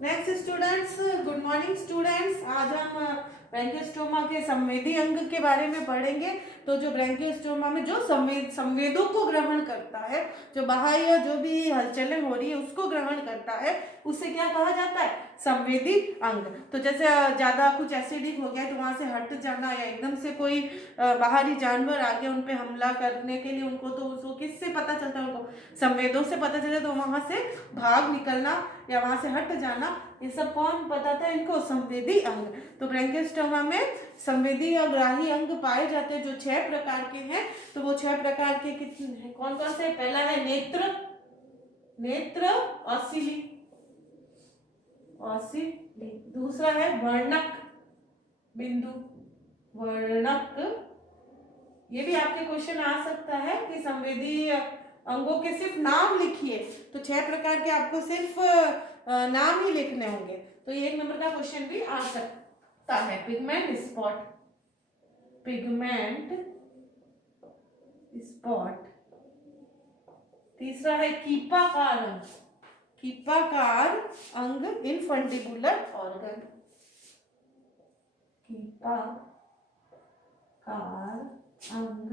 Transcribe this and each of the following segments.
Next students, good morning students. आज हम Branchiostoma के संवेदी अंग के बारे में पढ़ेंगे। तो जो ब्रैंकियोस्टोमा में जो संवेदों को ग्रहण करता है, जो बाह्य जो भी हलचलें हो रही है उसको ग्रहण करता है, उसे क्या कहा जाता है? संवेदी अंग। तो जैसे ज्यादा कुछ एसिडिक हो गया तो वहां से हट जाना, या एकदम से कोई बाहरी जानवर आ गया उन पे हमला करने के लिए, उनको तो उसको किससे पता चलता है? उनको संवेदों से पता चले, तो वहां से भाग निकलना या वहां से हट जाना, ये सब कौन बताता है इनको? संवेदी अंग। तो ब्रैंकियोस्टोमा में संवेदी और ग्राही अंग पाए जाते हैं, जो 6 प्रकार के हैं। तो वो 6 प्रकार के कितने हैं, कौन कौन से? पहला है नेत्र, नेत्र ऑसिली, ऑसिली। दूसरा है वर्णक बिंदु, वर्णक। ये भी आपके क्वेश्चन आ सकता है कि संवेदी अंगों के सिर्फ नाम लिखिए। तो 6 प्रकार के आपको सिर्फ नाम ही लिखने होंगे। तो ये 1 नंबर का क्वेश्चन भी आ सकता है। Pigment spot, pigment spot. तीसरा है कीपाकार अंग, कीपाकार अंग इनफंडिबुलर ऑर्गन, कीपाकार अंग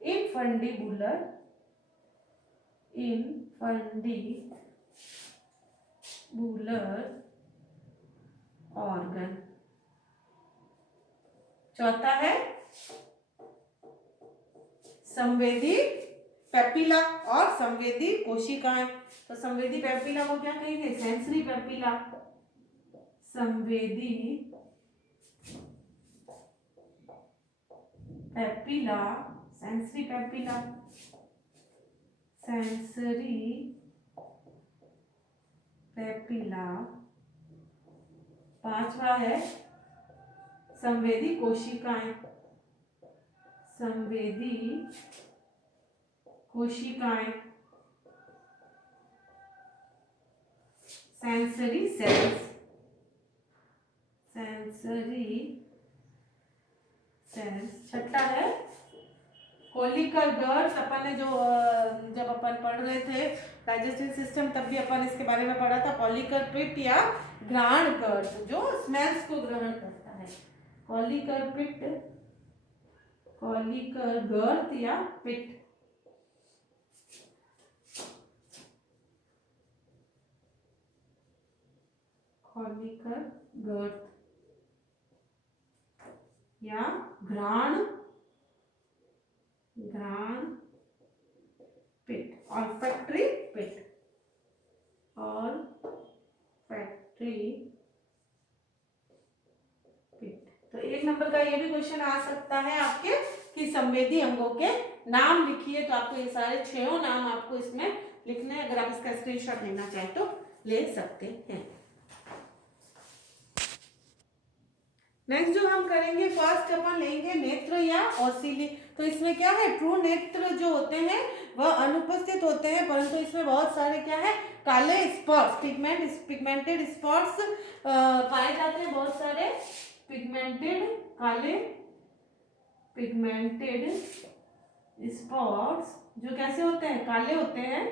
इनफंडिबुलर, इनफंडिबुलर ऑर्गन। चौथा है संवेदी पेपिला और संवेदी कोशिकाएं। तो संवेदी पेपिला को क्या कहेंगे? सेंसरी पेपिला, संवेदी papilla, sensory papilla, sensory papilla. पांचवा है संवेदी कोशिकाएं, संवेदी कोशिकाएं, सेंसरी सेल्स, सेंसरी सेल्स। छठा है कोलिकल गर्ड्स। अपन ने जो जब अपन पढ़ रहे थे डाइजेस्टिव सिस्टम, तब भी अपन इसके बारे में पढ़ा था। कॉलिकल पिट या घ्राण गर्द, जो स्मेल्स को ग्रहण करता है। कॉलिकल पिट, कॉलिकल गर्द या पिट। कॉलिकल गर्द या घ्राण, घ्राण पिट। और फैक्ट्री पिट, और फैक्ट्री पिट। तो 1 नंबर का ये भी क्वेश्चन आ सकता है आपके कि संवेदी अंगों के नाम लिखिए। तो आपको ये सारे 6 नाम आपको इसमें लिखने हैं। अगर आप इसका स्क्रीनशॉट लेना चाहें तो ले सकते हैं। नेक्स्ट जो हम करेंगे, फर्स्ट अपन लेंगे नेत्र या ऑसिली। तो इसमें क्या है? ट्रू नेत्र जो होते हैं वह अनुपस्थित होते हैं, परंतु इसमें बहुत सारे क्या है? काले स्पॉट्स, पिगमेंटेड स्पॉट्स पाए जाते हैं। बहुत सारे पिगमेंटेड, काले पिगमेंटेड स्पॉट्स जो कैसे होते हैं? काले होते हैं,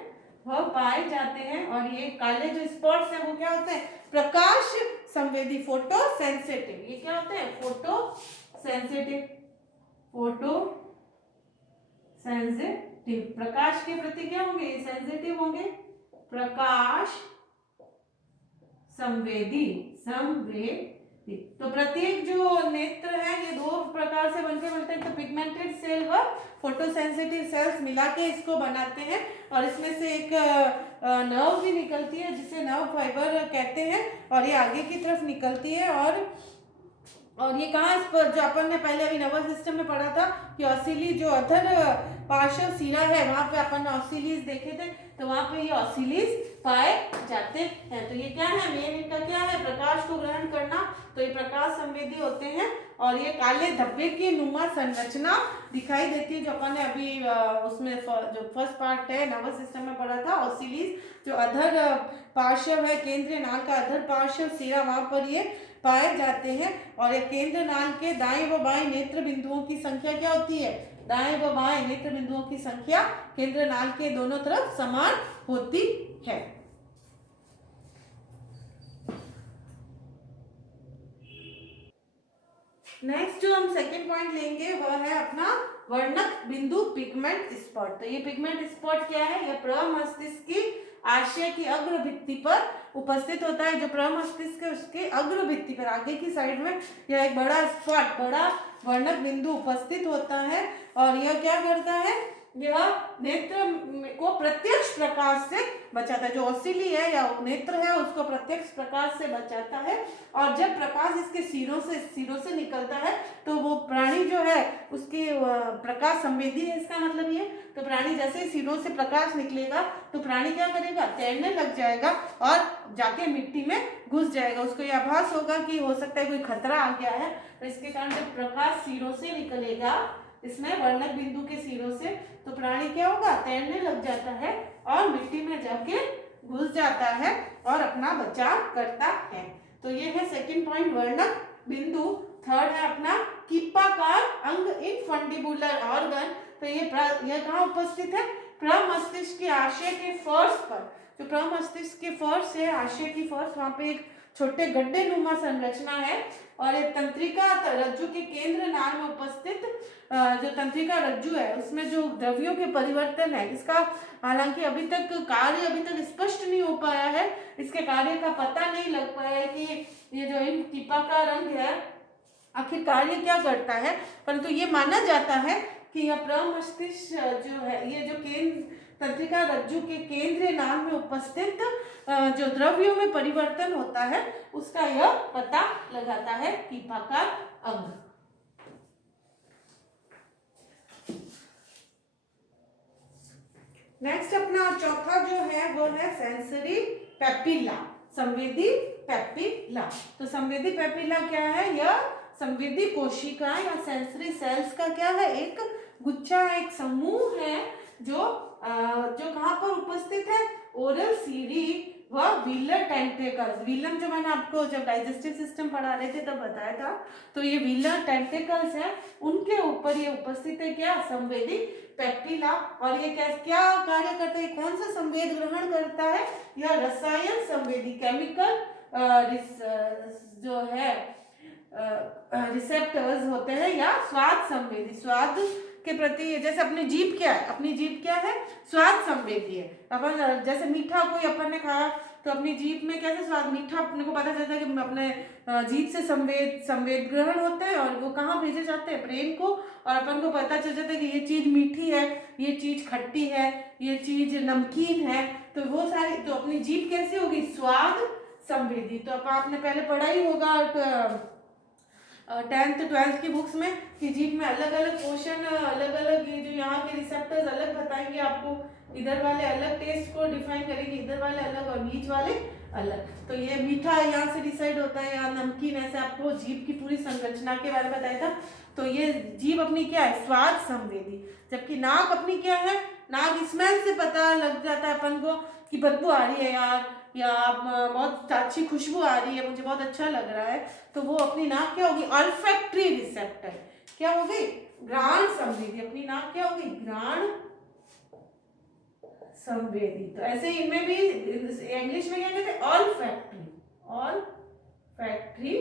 वह पाए जाते हैं। और ये काले जो स्पॉट्स हैं वो क्या होते हैं? प्रकाश संवेदी, फोटो सेंसिटिव। ये क्या होते हैं? Photosensitive, photosensitive. प्रकाश के प्रति क्या होंगे? ये सेंसिटिव होंगे। प्रकाश संवेदी, संवेदी। तो प्रत्येक जो नेत्र है ये 2 प्रकार से बनकर मिलते हैं। तो पिगमेंटेड सेल व फोटोसेंसिटिव सेल्स मिला के इसको बनाते हैं। और इसमें से एक नर्व भी निकलती है जिसे नर्व फाइबर कहते हैं, और ये आगे की तरफ निकलती है। और ये कहाँ, इस पर जो अपन ने पहले अभी नर्वस सिस्टम में पढ़ा था कि ऑसिली जो अधर पार्श्व सिरा है, वहां पे अपन ने ऑसिलीज देखे थे। तो वहां पे ये ऑसिलीज पाए जाते हैं। तो ये क्या है? मेन इनका क्या है? प्रकाश को ग्रहण करना। तो ये प्रकाश संवेदी होते हैं। और ये काले धब्बे की नुमा संरचना दिखाई देती है, जो अपन ने अभी उसमें जो फर्स्ट पार्ट है नर्वस सिस्टम में पढ़ा था। ऑसिलीज जो अधर पार्श्व है, केंद्रीय नाल का अधर पार्श्व सिरा, वहां पर ये पाए जाते हैं। और ये केंद्र नाल के दाएं व बाएं नेत्र बिंदुओं की संख्या क्या होती है? दाएं व बाएं नेत्र बिंदुओं की संख्या केंद्र नाल के दोनों तरफ समान होती है। नेक्स्ट जो हम सेकंड पॉइंट लेंगे वह है अपना वर्णक बिंदु पिगमेंट स्पॉट। तो ये पिगमेंट स्पॉट क्या है? यह प्रमस्तिष्क की आशय की अग्र भित्ति पर उपस्थित होता है। जो प्रमस्तिष्क है उसके अग्र भित्ति पर आगे की साइड में यह एक बड़ा स्पॉट, बड़ा वर्णक बिंदु उपस्थित होता है और यह क्या करता है? यह नेत्र को प्रत्यक्ष प्रकाश से बचाता है। जो ओसिली है या नेत्र है उसको प्रत्यक्ष प्रकाश से बचाता है और जब प्रकाश इसके सिरों से निकलता है तो वो प्राणी जो है उसकी प्रकाश संवेदी है। इसका मतलब ये, तो प्राणी जैसे ही सिरों से प्रकाश निकलेगा तो प्राणी क्या करेगा? तैरने लग जाएगा और जाके मिट्टी में घुस जाएगा। उसको ये आभास होगा कि हो सकता है कोई खतरा आ गया है, तो इसके कारण जब प्रकाश सिरों से निकलेगा इसमें वर्णक बिंदु के सिरों से, तो प्राणी क्या होगा? तैरने लग जाता है और मिट्टी में जाके घुस जाता है और अपना बचाव करता है। तो ये है सेकंड पॉइंट, वर्णक बिंदु। थर्ड है अपना कीपाकार अंग इन फंडिबुलर ऑर्गन। तो ये कहाँ उपस्थित है? प्रमस्तिष्क के आशय के फर्श पर। जो प्रमस्तिष्क के फर्श है, आशय की फर्श, वहां पे एक छोटे गड्ढे नुमा संरचना है और एक तंत्रिका रज्जु के केंद्र नाल में उपस्थित जो तंत्रिका रज्जु है उसमें जो द्रव्यों के परिवर्तन है, इसका हालांकि अभी तक स्पष्ट नहीं हो पाया है। इसके कार्य का पता नहीं लग पाया है कि ये जो इन कीपाकार अंग है आखिर कार्य क्या करता है, परंतु ये माना जाता है कि यह प्रमस्तिष्क जो है, ये जो तंत्रिका रज्जु के केंद्र नाम में उपस्थित जो द्रव्यों में परिवर्तन होता है उसका यह पता लगाता है कीपाकार अंग। नेक्स्ट अपना चौथा जो है वो है सेंसरी पेपिला, संवेदी पेपिला। तो संवेदी पेपिला क्या है? यह संवेदी कोशिका या सेंसरी सेल्स का क्या है? एक गुच्छा, एक समूह है जो कहाँ पर उपस्थित है? ओरल सीरी व व्हीलर टेंटेकल्स। व्हीलम जो मैंने आपको जब डाइजेस्टिव सिस्टम पढ़ा रहे थे तब बताया था, तो ये व्हीलर टेंटेकल्स है, उनके ऊपर ये उपस्थित है क्या? संवेदी पेपिला। और ये क्या कार्य करता है? कौन सा संवेद ग्रहण करता है? यह रसायन संवेदी, केमिकल जो है रिसेप्टर्स होते हैं, या स्वाद संवेदी, स्वाद के प्रति, जैसे अपनी जीभ क्या है? अपनी जीभ क्या है? स्वाद संवेदी है। अपन जैसे मीठा कोई अपन ने खाया तो अपनी जीभ में कैसे स्वाद, मीठा अपने को पता चलता है कि अपने जीभ से संवेद ग्रहण होते हैं और वो कहाँ भेजे जाते हैं? ब्रेन को, और अपन को पता चल जाता है कि ये चीज मीठी है, ये चीज खट्टी है, ये चीज नमकीन है। तो वो सारी, तो अपनी जीभ कैसी होगी? स्वाद संवेदी। तो अब आपने पहले पढ़ा ही होगा 10th 12th की बुक्स में कि जीभ में अलग अलग पोर्शन, अलग अलग ये जो यहाँ के रिसेप्टर्स अलग बताएंगे आपको, इधर वाले अलग टेस्ट को डिफाइन करेंगे, इधर वाले अलग और बीच वाले अलग। तो ये मीठा यहाँ से डिसाइड होता है या नमकीन, ऐसे आपको जीभ की पूरी संरचना के बारे में बताया था। तो ये जीभ अपनी क्या है? स्वाद संवेदी। जबकि नाक अपनी क्या है? नाक स्मेल से पता लग जाता है अपन को कि बदबू आ रही है यार, या बहुत अच्छी खुशबू आ रही है, मुझे बहुत अच्छा लग रहा है। तो वो अपनी नाक क्या होगी? Olfactory receptor. क्या हो गई? घ्राण संवेदी। अपनी नाक क्या होगी? घ्राण संवेदी। तो ऐसे इनमें भी इंग्लिश में क्या कहते हैं? Olfactory, olfactory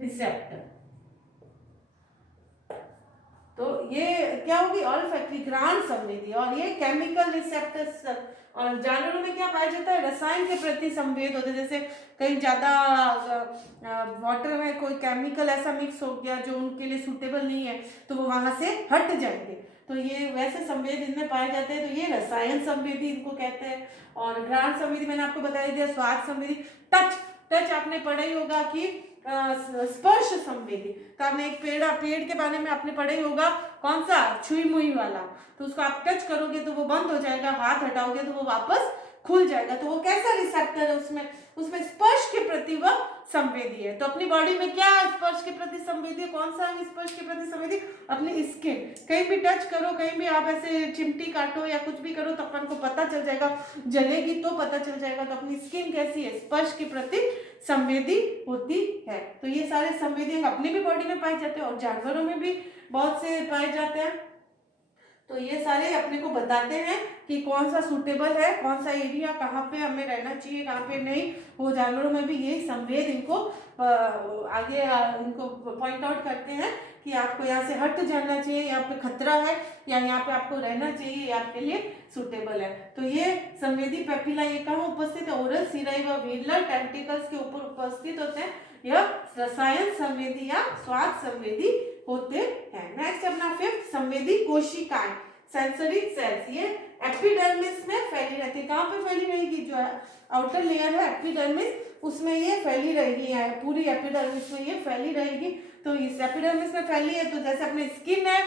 receptor. तो ये क्या होगी? ऑल्फैक्टरी, घ्राण संवेदी। और ये केमिकल रिसेप्टर्स, और जानवरों में क्या पाया जाता है? रसायन के प्रति संवेद होते हैं। जैसे कहीं ज्यादा वाटर में कोई केमिकल ऐसा मिक्स हो गया जो उनके लिए सूटेबल नहीं है तो वो वहां से हट जाएंगे। तो ये वैसे संवेद इनमें पाए जाते हैं। तो ये रसायन संवेदी इनको कहते हैं। और घ्राण संवेदी मैंने आपको बता दिया। स्वाद संवेदी, टच आपने पढ़ा ही होगा कि स्पर्श संवेदी। तो आपने एक पेड़ के बारे में आपने पढ़ा ही होगा, कौन सा? छुई मुई वाला। तो उसको आप टच करोगे तो वो बंद हो जाएगा, हाथ हटाओगे तो वो वापस खुल जाएगा। तो वो कैसा रिसेप्टर है? उसमें स्पर्श के प्रति वह संवेदी है। तो अपनी बॉडी में क्या स्पर्श के प्रति संवेदी है? कौन सा अंग स्पर्श के प्रति संवेदी? अपनी स्किन। कहीं भी टच करो, कहीं भी आप ऐसे चिमटी काटो या कुछ भी करो तो अपन को पता चल जाएगा, जलेगी तो पता चल जाएगा। तो अपनी स्किन कैसी है? स्पर्श के प्रति संवेदी होती है। तो ये सारे संवेदी अंग अपनी भी बॉडी में पाए जाते हैं और जानवरों में भी बहुत से पाए जाते हैं। तो ये सारे अपने को बताते हैं कि कौन सा सूटेबल है, कौन सा एरिया कहाँ पे हमें रहना चाहिए, कहाँ पे नहीं। वो जानवरों में भी यही संवेद इनको आगे इनको पॉइंट आउट करते हैं कि आपको यहाँ से हट जाना चाहिए, यहाँ पे खतरा है, या यहाँ पे आपको रहना चाहिए, ये आपके लिए सुटेबल है। तो ये संवेदी पेपिला ये कहाँ उपस्थित है, ओरल सिराई व व्हीलर टेंटिकल्स के ऊपर उपस्थित होते हैं। यह रसायन संवेदी या स्वाद संवेदी होते हैं। नेक्स्ट अपना फिफ्थ, संवेदी कोशिकाएं, सेंसरी सेल्स। ये एपिडर्मिस में फैली रहती है। कहाँ पे फैली रहेगी, जो आउटर लेयर है एपिडर्मिस, उसमें ये फैली रहेगी, है पूरी एपिडर्मिस में ये फैली रहेगी। तो इस एपिडर्मिस में फैली है, तो जैसे अपने स्किन है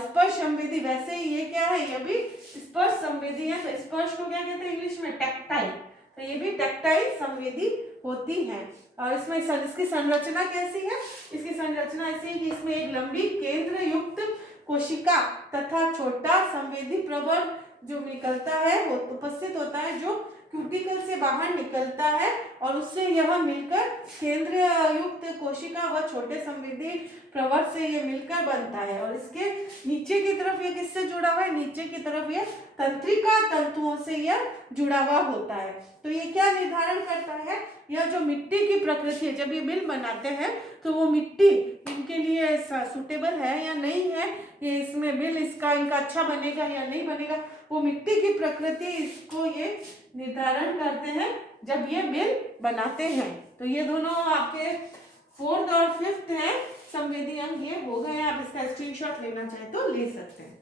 स्पर्श संवेदी, वैसे ही ये क्या है, ये भी स्पर्श संवेदी है। तो स्पर्श को क्या कहते हैं इंग्लिश में, टैक्टाइल। तो ये भी टैक्टाइल संवेदी होती है। और इसमें इसकी संरचना कैसी है, इसकी संरचना ऐसी है कि इसमें एक लंबी केंद्र युक्त कोशिका तथा छोटा संवेदी प्रवर्ग जो निकलता है वो उपस्थित होता है, जो क्यूटिकल से बाहर निकलता है और उससे यह मिलकर केंद्र युक्त कोशिका व छोटे संवेदी प्रवर्ग से ये मिलकर बनता है। और इसके नीचे की तरफ ये किससे जुड़ा हुआ है, नीचे की तरफ ये तंत्रिका तंतुओं से यह जुड़ा हुआ होता है। तो ये क्या निर्धारण करता है, यह जो मिट्टी की प्रकृति है, जब ये बिल बनाते हैं तो वो मिट्टी इनके लिए सुटेबल है या नहीं है, ये इसमें बिल इसका इनका अच्छा बनेगा या नहीं बनेगा, वो मिट्टी की प्रकृति इसको ये निर्धारण करते हैं जब ये बिल बनाते हैं। तो ये दोनों आपके फोर्थ और फिफ्थ हैं संवेदी अंग, ये हो गए। आप इसका स्क्रीनशॉट लेना चाहे तो ले सकते हैं।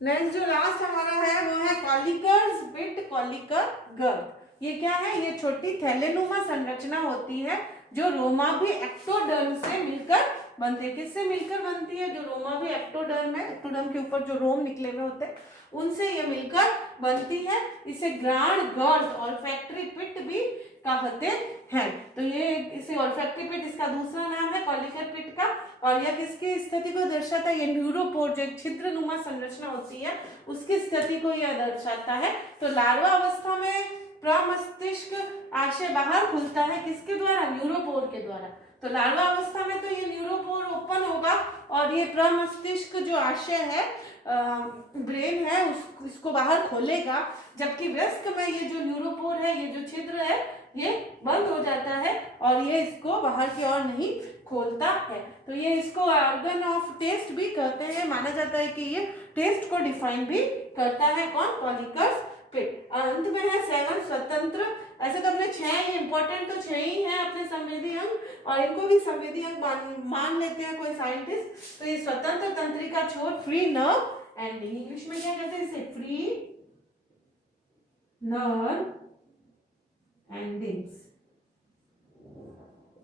नेक्स्ट जो लास्ट हमारा है वो है कॉलिकर्स बिट कॉलिकर गर्भ। ये क्या है, ये छोटी थैलेनुमा संरचना होती है जो रोमा भी एक्टोडर्म से मिलकर बनती है। किससे मिलकर बनती है, जो रोमा भी एक्टोडर्म है, एक्टोडर्म के ऊपर जो रोम निकले हुए होते हैं उनसे ये मिलकर बनती है। इसे ग्रांड गर्भ और फैक्ट्री पिट भी कहते हैं। तो ये इसे ऑल्फैक्टरी पिट इसका दूसरा नाम है कॉलिकर पिट का। और यह किसकी स्थिति को दर्शाता है, ये न्यूरोपोर जो एक छिद्रनुमा संरचना होती है उसकी स्थिति को यह दर्शाता है। तो लार्वा अवस्था में प्रमस्तिष्क आशय बाहर खुलता है, किसके द्वारा, न्यूरोपोर के द्वारा। तो लार्वा अवस्था में तो ये न्यूरोपोर ओपन होगा और ये प्रमस्तिष्क जो आशय है ब्रेन है इसको बाहर खोलेगा, जबकि वयस्क में ये जो न्यूरोपोर है, ये जो छिद्र है ये बंद हो जाता है और ये इसको बाहर की ओर नहीं खोलता है। तो ये इसको ऑर्गन ऑफ टेस्ट भी कहते हैं। माना जाता है कि ये टेस्ट को डिफाइन भी करता है, कौन, कॉलिकर्स पिट। अंत में है 7 स्वतंत्र। ऐसे तो अपने 6 इंपॉर्टेंट तो 6 ही हैं अपने संवेदी अंग, और इनको भी संवेदी अंग मान लेते हैं कोई साइंटिस्ट। तो ये स्वतंत्र तंत्रिका छोर, फ्री नर्व एंडिंग, इंग्लिश में क्या कहते हैं इसे, फ्री नर्व एंडिंग्स।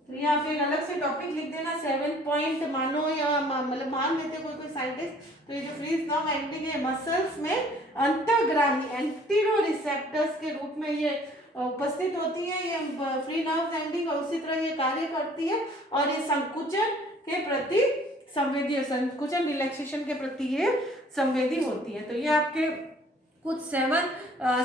तो यहाँ पे एक अलग से टॉपिक लिख देना, 7 पॉइंट मानो या मतलब मान लेते कोई कोई साइंटिस्ट। तो ये जो फ्री नर्व एंडिंग है मसल्स में अंतर्ग्राही एंटीरो रिसेप्टर्स के रूप में ये उपस्थित होती है, ये फ्री नर्व एंडिंग, और उसी तरह ये कार्य करती है। और ये संकुचन के प्रति संवेदी, संकुचन रिलैक्सेशन के प्रति ये संवेदी होती है। तो ये आपके कुछ 7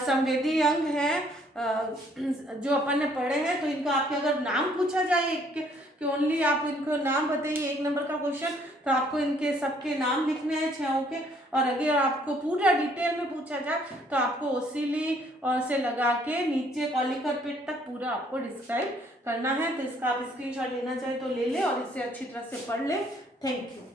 संवेदी अंग हैं जो अपन ने पढ़े हैं। तो इनका आपके अगर नाम पूछा जाए कि ओनली आप इनको नाम बताइए, 1 नंबर का क्वेश्चन, तो आपको इनके सबके नाम लिखने हैं 6 के। और अगर आपको पूरा डिटेल में पूछा जाए तो आपको ओसिली और से लगा के नीचे कॉलिकर पिट तक पूरा आपको डिस्क्राइब करना है। तो इसका आप स्क्रीनशॉट लेना चाहे तो ले ले और इसे अच्छी तरह से पढ़ ले। Thank you.